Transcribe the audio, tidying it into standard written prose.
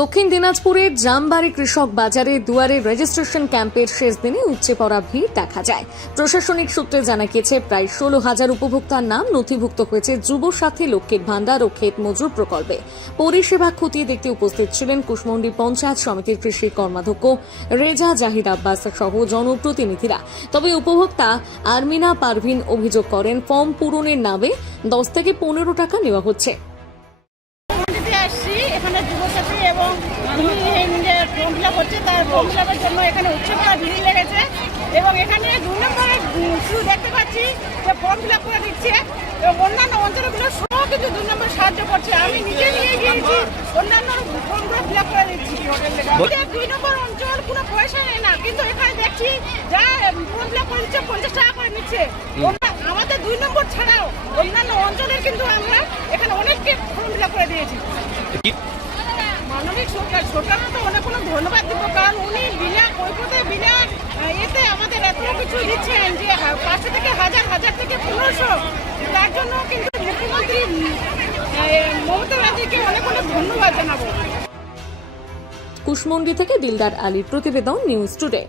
দক্ষিণ দিনাজপুরের জামবাড়ি কৃষক বাজারে দুয়ারে রেজিস্ট্রেশন ক্যাম্পের শেষ দিনে উপচে পড়া ভিড় দেখা যায়। প্রশাসনিক সূত্রে জানা গিয়েছে প্রায় 16,000 উপভোক্তার নাম নথিভুক্ত হয়েছে যুব সাথী লক্ষ্মীর ভান্ডার ও ক্ষেত মজুর প্রকল্পে। পরিষেবা খতিয়ে দেখতে উপস্থিত ছিলেন কুশমন্ডি পঞ্চায়েত সমিতির কৃষি কর্মাধ্যক্ষ রেজা জাহিদ আব্বাস সহ জনপ্রতিনিধিরা। তবে উপভোক্তা আরমিনা পারভিন অভিযোগ করেন ফর্ম পূরণের নামে 10 থেকে 15 টাকা নেওয়া হচ্ছে। এখানে যুবসাথী এবং ফর্ম ফিল আপ হচ্ছে, তার ফর্ম ফিল আপের জন্য এখানে উৎসবটা ভিড় লেগেছে এবং এখানে 2 নম্বরে শুধু দেখতে পাচ্ছি যে ফর্ম ফিল আপ করে দিচ্ছে এবং অন্যান্য অঞ্চলগুলো সব কিছু 2 নম্বর সাহায্য করছে। আমি নিজে নিয়ে গিয়েছি, অন্যান্য ফর্মগুলো ফিল আপ করে দিচ্ছি। 2 নম্বর অঞ্চল কোনো পয়সা নেয় না, কিন্তু এখানে দেখছি যা ফর্ম ফিল আপ করে দিচ্ছে 50 টাকা করে নিচ্ছে। আমাদের 2 নম্বর ছাড়াও অন্যান্য অঞ্চলের কিন্তু আমরা এখানে অনেককে ফর্ম ফিল আপ করে দিয়েছি। মানবিক সরকারকে তো অনেক ধন্যবাদ দিব, কারণ উনি বিনা কৈফিয়তে বিনা এতে আমাদের এত কিছু দিচ্ছেন যে 500 থেকে 1000 থেকে 1500। তার জন্য কিন্তু মুখ্যমন্ত্রী মমতা ব্যানার্জিকে অনেক ধন্যবাদ জানাবো। কুশমন্ডি থেকে দিলদার আলীর প্রতিবেদন, নিউজ টুডে।